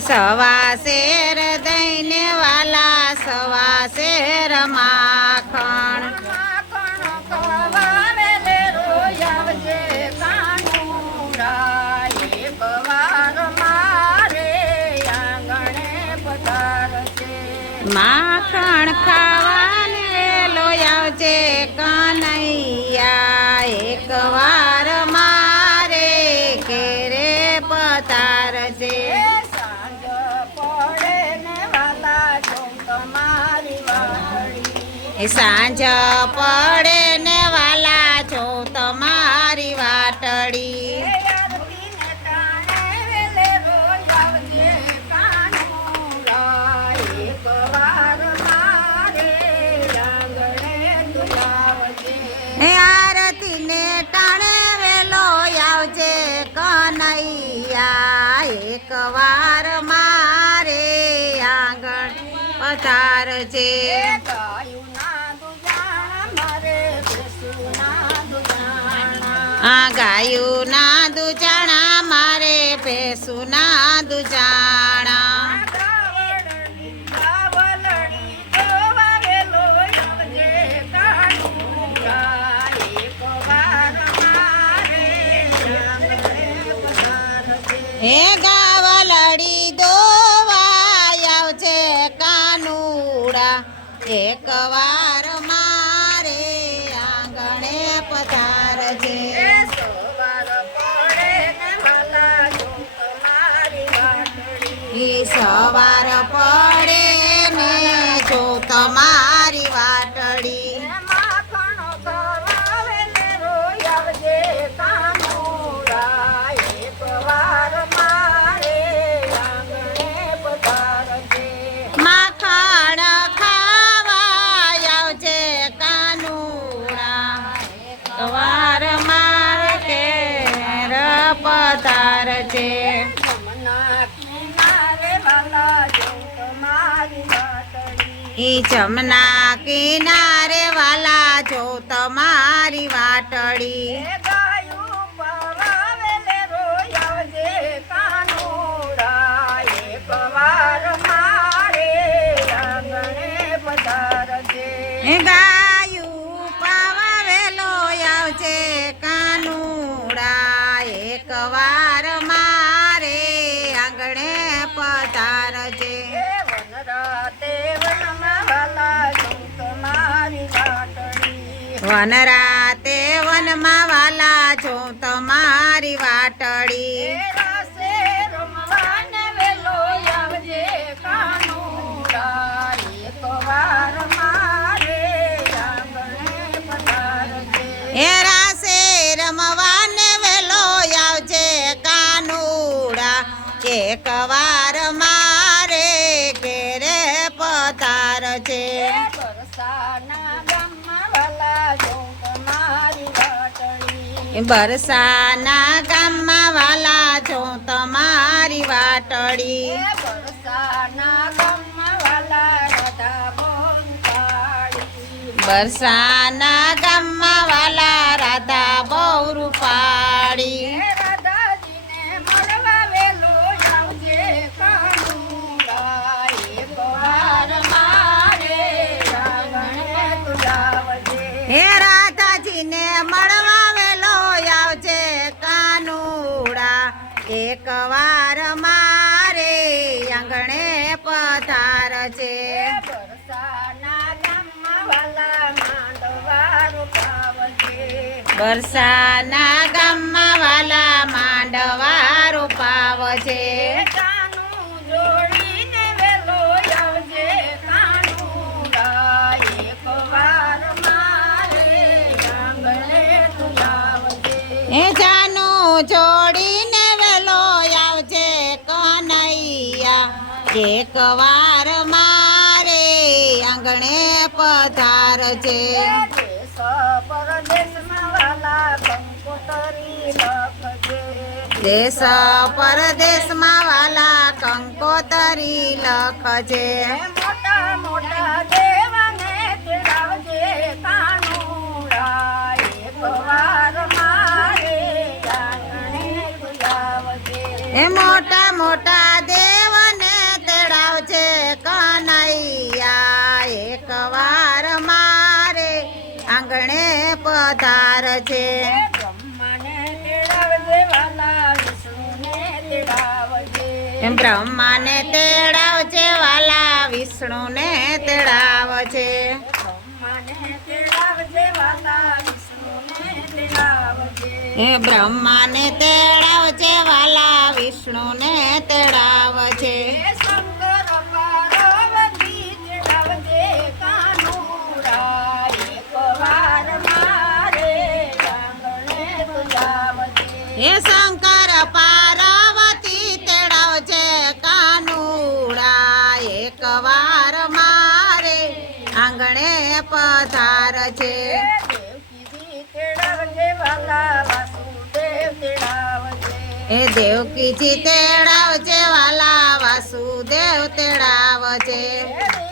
સવા શેર દઈને વાલા સવા શેર માખણ માખણ ખવાવે પતારજે સાંજ પડે ને વાલા તમારી વાળી એ સાંજ પડે દુજાણા આ ગાયું ના દુજાણા મારે ભેસું ના દુજાણા એક વાર મારે આંગણે પધારજે. સવાર પધારજે જમના કિનારે વાલા જો તમારી વાટડી ગાયું પાવા વેલો આવજે કાનુડા એક વાર. વાટડી વનરાતે વનમાં વાલા છો તમારી વાટડી રાસે રમવાને વેલો આવજે કાનુડા એક વાર મારે હે રાસે રમવાને વેલો આવજે કાનુડા એક વાર મારે બરસાના ગામમાં વાલા છો તમારી વાટડી. બરસાના ગામમાં વાલા રાધા બહુ રૂપાળી પધારજે છે. બરસાના ગામમાં વાલા માંડવા રોપાવજે છે. હે જાનું જોડીને એક વાર મારે આંગણે કંકોતરી લખજે દેશ પરદેશમાં વાલા કંકોતરી લખજે. મોટા મોટા દેવાને તેડાવજે કાનુડા એક વાર મારે એ મોટા મોટા આંગણે બ્રહ્માને તેડાવજે વાલા વિષ્ણુને તેડાવ છે બ્રહ્માને વાલા વિષ્ણુને બ્રહ્માને વિષ્ણુને તેડાવજે. એ બ્રહ્માને તેડાવજે વાલા વિષ્ણુને તેડાવ હે હે શંકર પાર્વતી, તેડાવજે કાનુડા. એક વાર મારે આંગણે પધારજે. છે એ દેવકીજી, તેડાવજે વાલા, વાસુદેવ, તેડાવજે.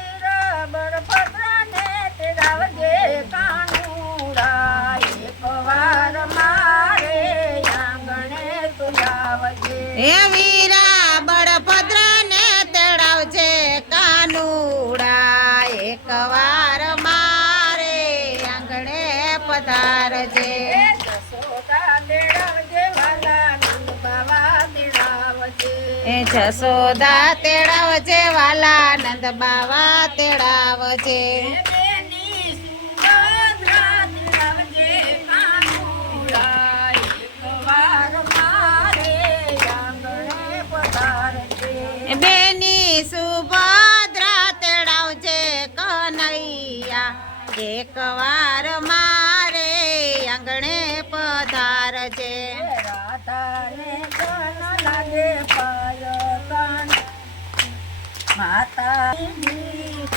હે વીરા બળભદ્રને તેડાવજે કાનુડા. એક વાર મારે આંગણે પધારજે. હે જશોદા તેડાવજે વાલા નંદ બાવા તેડાવજે. એક વાર મારે આંગણે પધારજે. રાધાને કન લાગે પાય કાન માતાજી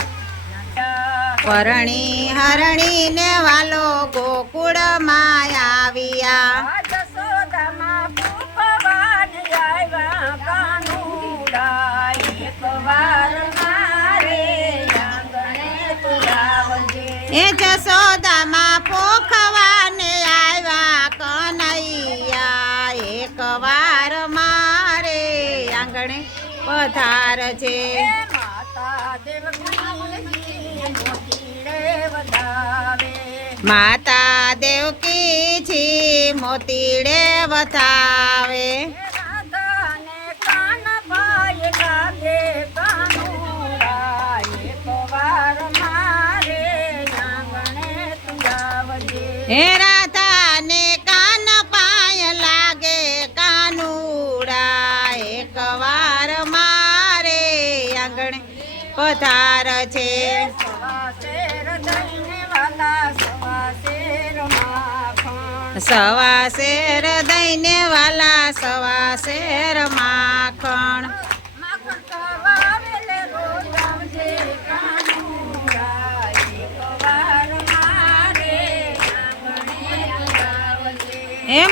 પરણી હરણી ને વાલો માયા આવ્યા. એ જશોદામાં પોખવાને આવ્યા કનૈયા. એકવાર મારે આંગણે મોતીડે વધાવે માતા દેવકી છી મોતીડે વધાવે. હે રાધાને કાન પાય લાગે, કાનુડા એક વાર મારે આંગણે પધાર છે. સવા શેર દઈને વાલા સવા શેર માખણ. તુજાવજે એ